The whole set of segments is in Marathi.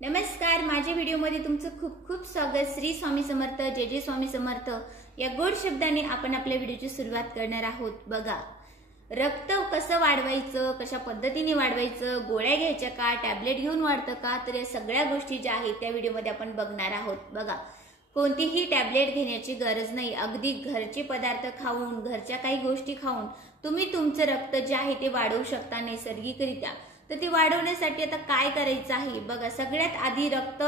नमस्कार, माझ्या व्हिडिओमध्ये तुमचं खूप खूप स्वागत। श्री स्वामी समर्थ, जय जय स्वामी समर्थ या गोड शब्दाने आपण आपल्या व्हिडिओची सुरुवात करणार आहोत। बघा, रक्त कसं वाढवायचं, कशा पद्धतीने वाढवायचं, गोळ्या घ्यायच्या का, टॅबलेट घेऊन वाढतं का, तर या सगळ्या गोष्टी ज्या आहेत त्या व्हिडिओमध्ये आपण बघणार आहोत। बघा, कोणतीही टॅबलेट घेण्याची गरज नाही। अगदी घरचे पदार्थ खाऊन, घरच्या काही गोष्टी खाऊन तुम्ही तुमचं रक्त जे आहे ते वाढवू शकता नैसर्गिकरित्या। तर ते वाढवण्यासाठी आता काय करायचं आहे बघा, सगळ्यात आधी रक्त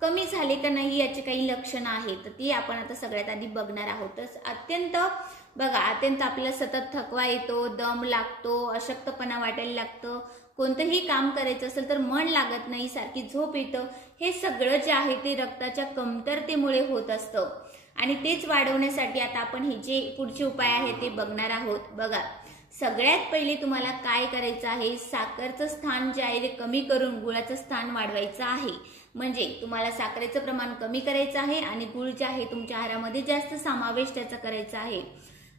कमी झाले का नाही याची काही लक्षणं आहेत, तर ती आपण आता सगळ्यात आधी बघणार आहोत। तर अत्यंत आपल्याला सतत थकवा येतो, दम लागतो, अशक्तपणा वाटायला लागतं, कोणतंही काम करायचं असेल तर मन लागत नाही, सारखी झोप येतं, हे सगळं जे आहे ते रक्ताच्या कमतरतेमुळे होत असतं। आणि तेच वाढवण्यासाठी आता आपण हे जे पुढचे उपाय आहेत ते बघणार आहोत। बघा, सगळ्यात पहिले तुम्हाला काय करायचं आहे, साखरचं स्थान जे आहे ते कमी करून गुळाचं स्थान वाढवायचं आहे। म्हणजे तुम्हाला साखरेचं प्रमाण कमी करायचं आहे आणि गुळ जे आहे तुमच्या आहारामध्ये जास्त समावेश त्याचा करायचा आहे।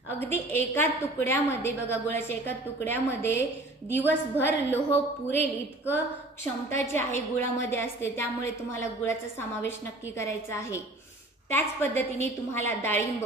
अगदी एका तुकड्यामध्ये बघा, गुळाच्या एका तुकड्यामध्ये दिवसभर लोह पुरेल इतकं क्षमता जी आहे गुळामध्ये असते, त्यामुळे तुम्हाला गुळाचा समावेश नक्की करायचा आहे। त्याच पद्धतीने तुम्हाला डाळिंब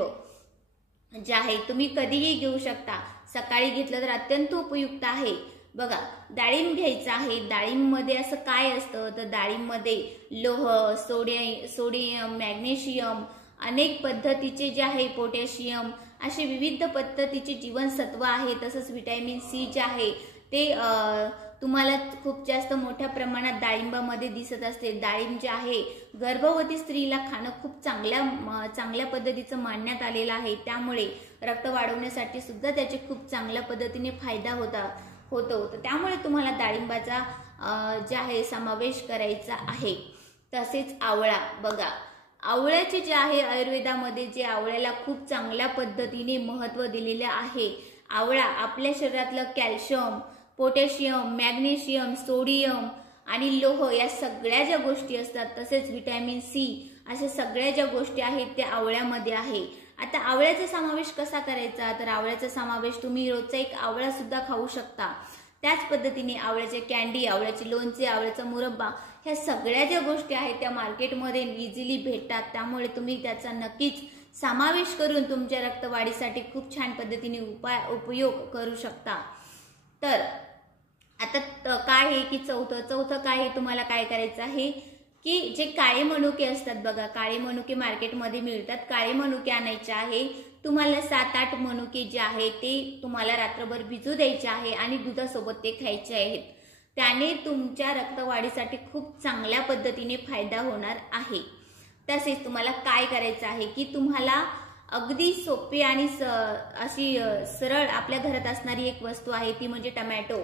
जे आहे तुम्ही कधीही घेऊ शकता, सकाळी घेतलं तर अत्यंत उपयुक्त आहे। बघा, डाळिंब घ्यायचं आहे। डाळिंबमध्ये असं काय असतं, तर डाळिंबमध्ये लोह, सोडियम, मॅग्नेशियम, अनेक पद्धतीचे जे आहे पोटॅशियम, असे विविध पद्धतीचे जीवनसत्व आहे। तसंच व्हिटॅमिन सी जे आहे ते तुम्हाला खूप जास्त मोठ्या प्रमाणात डाळिंबामध्ये दिसत असते। डाळिंब जे आहे गर्भवती स्त्रीला खाणं खूप चांगल्या पद्धतीचं मानण्यात आलेलं आहे, त्यामुळे रक्त वाढवण्यासाठी सुद्धा त्याचे खूप चांगल्या पद्धतीने फायदा होतो। तर त्यामुळे तुम्हाला डाळिंबाचा जे आहे समावेश करायचा आहे। तसेच आवळा, बघा, आवळ्याचे जे आहे आयुर्वेदामध्ये जे आवळ्याला खूप चांगल्या पद्धतीने महत्त्व दिलेले आहे। आवळा आपल्या शरीरातलं कॅल्शियम, पोटॅशियम, मॅग्नेशियम, सोडियम आणि लोह या सगळ्या ज्या गोष्टी असतात, तसेच व्हिटॅमिन सी, अशा सगळ्या ज्या गोष्टी आहेत त्या आवळ्यामध्ये आहे। आता आवळ्याचा समावेश कसा करायचा, तर आवळ्याचा समावेश तुम्ही रोजचा एक आवळा सुद्धा खाऊ शकता। त्याच पद्धतीने आवळ्याचे कॅन्डी, आवळ्याचे लोणचे, आवळ्याचा मुरब्बा, ह्या सगळ्या ज्या गोष्टी आहेत त्या मार्केटमध्ये इझिली भेटतात, त्यामुळे तुम्ही त्याचा नक्कीच समावेश करून तुमच्या रक्तवाढीसाठी खूप छान पद्धतीने उपयोग करू शकता। तर आता काय आहे की चौथं काय आहे, तुम्हाला काय करायचं आहे की जे काळे मनुके असतात बघा, काळे मनुके मार्केटमध्ये मिळतात, काळे मनुके आणायचे आहे। तुम्हाला 7-8 मनुके जे आहे ते तुम्हाला रात्रभर भिजू द्यायचे आहे आणि दुधासोबत ते खायचे आहेत। त्याने तुमच्या रक्तवाढीसाठी खूप चांगल्या पद्धतीने फायदा होणार आहे। तसेच तुम्हाला काय करायचं आहे की तुम्हाला अगदी सोपी आणि अशी सरळ आपल्या घरात असणारी एक वस्तू आहे, ती म्हणजे टमॅटो।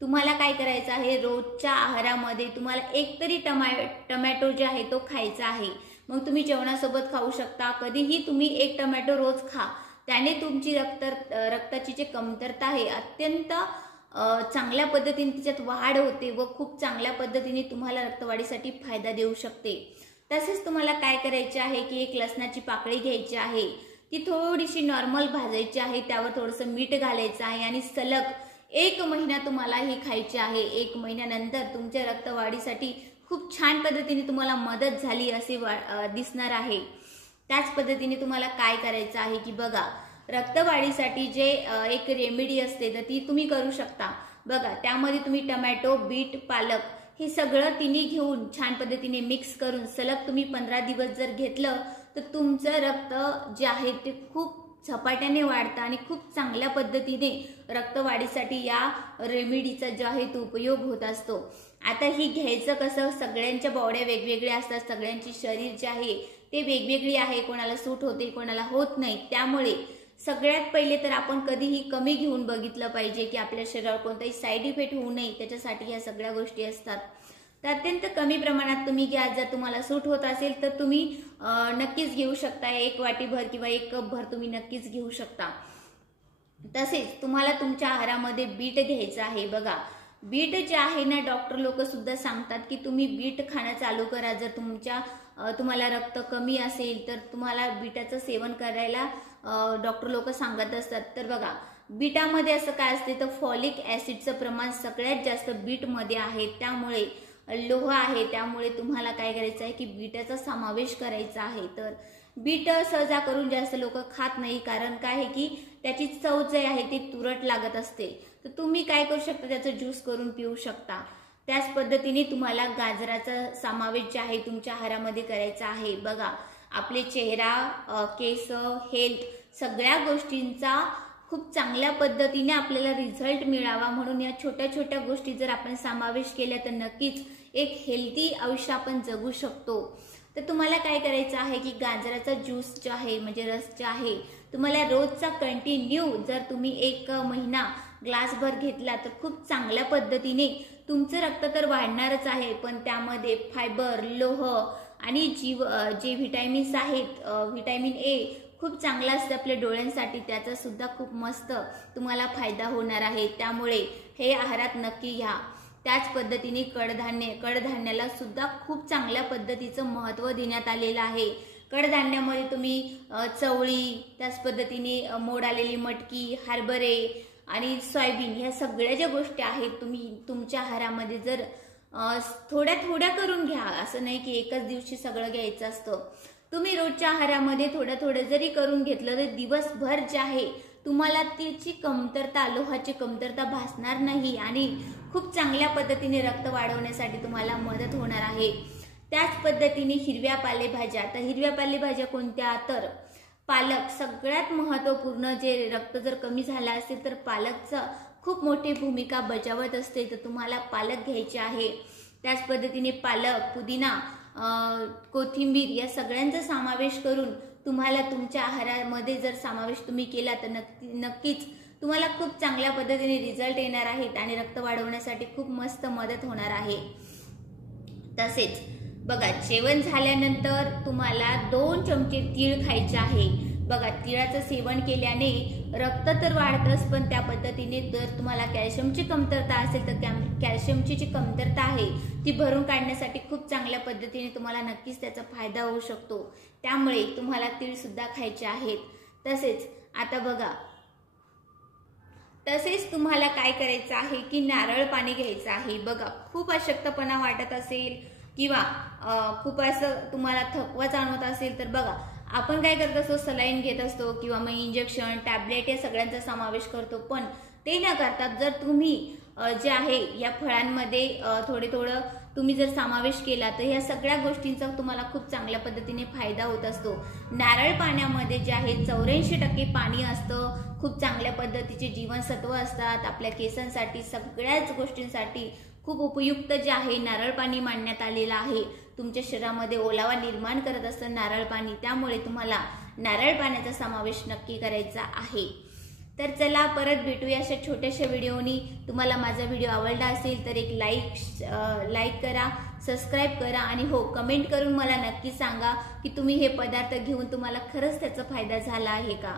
तुम्हाला काय करायचं आहे, रोजच्या आहारामध्ये तुम्हाला एक तरी टमॅटो जे आहे तो खायचा आहे। मग तुम्ही जेवणासोबत खाऊ शकता, कधीही तुम्ही एक टमॅटो रोज खा, त्याने तुमची रक्ताची जी कमतरता आहे अत्यंत चांगल्या पद्धतीने त्याच्यात वाढ होते व खूप चांगल्या पद्धतीने तुम्हाला रक्तवाढीसाठी फायदा देऊ शकते। तसेच तुम्हाला काय करायचे आहे की एक लसणाची पाकळी घ्यायची आहे, ती थोडीशी नॉर्मल भाजायची आहे, त्यावर थोडंसं मीठ घालायचं आहे आणि सलग 1 महिना तुम्हाला ही खायची आहे। 1 महिन्यानंतर तुमच्या रक्तवाढीसाठी खूप छान पद्धतीने तुम्हाला मदत झाली असे दिसणार आहे। त्याच पद्धतीने तुम्हाला काय करायचं आहे की बघा, रक्तवाढीसाठी जे एक रेमेडी असते तर ती तुम्ही करू शकता। बघा, त्यामध्ये तुम्ही टमॅटो, बीट, पालक हे सगळं तिन्ही घेऊन छान पद्धतीने मिक्स करून सलग तुम्ही 15 दिवस जर घेतलं तर तुमचं रक्त जे आहे ते खूप झपाट्याने वाढतं आणि खूप चांगल्या पद्धतीने रक्तवाढीसाठी या रेमेडीचा जो आहे तो उपयोग होत असतो। आता ही घ्यायचं कसं, सगळ्यांच्या बॉड्या वेगवेगळ्या असतात, सगळ्यांची शरीर जे आहे ते वेगवेगळी आहे, कोणाला सूट होते, कोणाला होत नाही। त्यामुळे सगळ्यात पहिले तर आपण कधीही कमी घेऊन बघितलं पाहिजे की आपल्या शरीरावर कोणताही साईड इफेक्ट होऊ नये, त्याच्यासाठी ह्या सगळ्या गोष्टी असतात। तर अत्यंत कमी प्रमाणात तुम्ही घ्या, जर तुम्हाला सूट होत असेल तर तुम्ही नक्कीच घेऊ शकता। 1 वाटीभर किंवा 1 कपभर तुम्ही नक्कीच घेऊ शकता। तसेच तुम्हाला तुमच्या आहारामध्ये बीट घ्यायचं आहे। बघा, बीट जे आहे ना, डॉक्टर लोक सुद्धा सांगतात की तुम्ही बीट खाणं चालू करा। जर तुम्हाला रक्त कमी असेल तर तुम्हाला बीटाचं सेवन करायला डॉक्टर लोक सांगत असतात। तर बघा, बीटामध्ये असं काय असते, तर फॉलिक ऍसिडचं प्रमाण सगळ्यात जास्त बीटमध्ये आहे, त्यामुळे लोह आहे, त्यामुळे तुम्हाला काय करायचं आहे की बीटाचा समावेश करायचा आहे. तर बीट सहजा करून जास्त लोक खात नाही, कारण काय आहे की त्याची चव जी आहे ती तुरट लागत असते. तर तुम्ही काय करू शकता, त्याचं ज्यूस करून पिऊ शकता. त्याच पद्धतीने तुम्हाला गाजराचा समावेश जे आहे तुमच्या आहारामध्ये करायचा आहे. बघा, आपले चेहरा, केस, हेल्थ सगळ्या गोष्टींचा खूप चांगल्या पद्धतीने आपल्याला रिझल्ट मिळावा म्हणून या छोट्या छोट्या गोष्टी जर आपण समावेश केल्या तर नक्कीच एक हेल्दी आयुष्य आपण जगू शकतो. तर तुम्हाला काय करायचं आहे की गाजराचा ज्यूस जो आहे म्हणजे रस जो आहे तुम्हाला रोजचा कंटिन्यू जर तुम्ही 1 महिना ग्लासभर घेतला तर खूप चांगल्या पद्धतीने तुमचं रक्त तर वाढणारच आहे, पण त्यामध्ये फायबर, लोह आणि जे व्हिटॅमिन्स आहेत, व्हिटॅमिन ए खूप चांगला असतं आपल्या डोळ्यांसाठी, त्याचा सुद्धा खूप मस्त तुम्हाला फायदा होणार आहे. त्यामुळे हे आहारात नक्की घ्या. त्याच पद्धतीने कडधान्याला सुद्धा खूप चांगल्या पद्धतीचं महत्त्व देण्यात आलेलं आहे. कडधान्यामध्ये तुम्ही चवळी, त्याच पद्धतीने मोड आलेली मटकी, हरभरे आणि सोयाबीन ह्या सगळ्या ज्या गोष्टी आहेत तुम्ही तुमच्या आहारामध्ये जर थोड्या थोड्या करून घ्या. असं नाही की एकाच दिवशी सगळं घ्यायचं असतं. तुम्ही रोजच्या आहारामध्ये थोडं थोडं जरी करून घेतलं तर दिवसभर जे आहे तुम्हाला त्याची कमतरता, लोहाची कमतरता भासणार नाही आणि खूप चांगल्या पद्धतीने रक्त वाढवण्यासाठी तुम्हाला मदत होणार आहे. त्याच पद्धतीने हिरव्या पालेभाज्या, तर हिरव्या पालेभाज्या कोणत्या, तर पालक सगळ्यात महत्त्वपूर्ण. जे रक्त जर कमी झाला असेल तर पालकचं खूप मोठी भूमिका बजावत असते, तर तुम्हाला पालक घ्यायचे आहे. त्याच पद्धतीने पालक, पुदिना, कोथिंबीर या सगळ्यांचा समावेश करून तुम्हाला तुमच्या आहारामध्ये जर समावेश तुम्ही केला तर नक्कीच तुम्हाला खूप चांगल्या पद्धतीने रिझल्ट येणार आहेत आणि रक्त वाढवण्यासाठी खूप मस्त मदत होणार आहे. तसेच बघा, जेवण झाल्यानंतर तुम्हाला 2 चमचे तीळ खायचे आहे. बघा, तिळाचं सेवन केल्याने रक्त तर वाढतंच, पण त्या पद्धतीने जर तुम्हाला कॅल्शियमची कमतरता असेल तर कॅल्शियमची जी कमतरता आहे ती भरून काढण्यासाठी खूप चांगल्या पद्धतीने तुम्हाला नक्कीच त्याचा फायदा होऊ शकतो. त्यामुळे तुम्हाला तीळ सुद्धा खायचे आहेत. तसेच आता बघा, तसेच तुम्हाला काय करायचं आहे की नारळ पाणी घ्यायचं आहे. बघा, खूप अशक्तपणा वाटत असेल किंवा खूप असं तुम्हाला थकवा जाणवत असेल तर बघा, आपण काय करत असतो, सलाईन घेत असतो किंवा मग इंजेक्शन, टॅबलेट या सगळ्यांचा समावेश करतो. पण ते न करता जर तुम्ही जे आहे या फळांमध्ये थोडं तुम्ही जर समावेश केला तर ह्या सगळ्या गोष्टींचा तुम्हाला खूप चांगल्या पद्धतीने फायदा होत असतो. नारळ पाण्यामध्ये जे आहे 84% पाणी असतं. खूप चांगल्या पद्धतीचे जीवनसत्व असतात. आपल्या केसांसाठी, सगळ्याच गोष्टींसाठी खूप उपयुक्त जे आहे नारळ पाणी मानण्यात आलेलं आहे. तुमच्या शरीरामध्ये ओलावा निर्माण करत असतं नारळ पाणी, त्यामुळे तुम्हाला नारळ पाण्याचा समावेश नक्की करायचा आहे. तर चला, परत भेटूया अशा छोट्याशा व्हिडिओनी. तुम्हाला माझा व्हिडिओ आवडला असेल तर एक लाईक करा, सबस्क्राईब करा आणि हो, कमेंट करून मला नक्की सांगा की तुम्ही हे पदार्थ घेऊन तुम्हाला खरंच त्याचा फायदा झाला आहे का.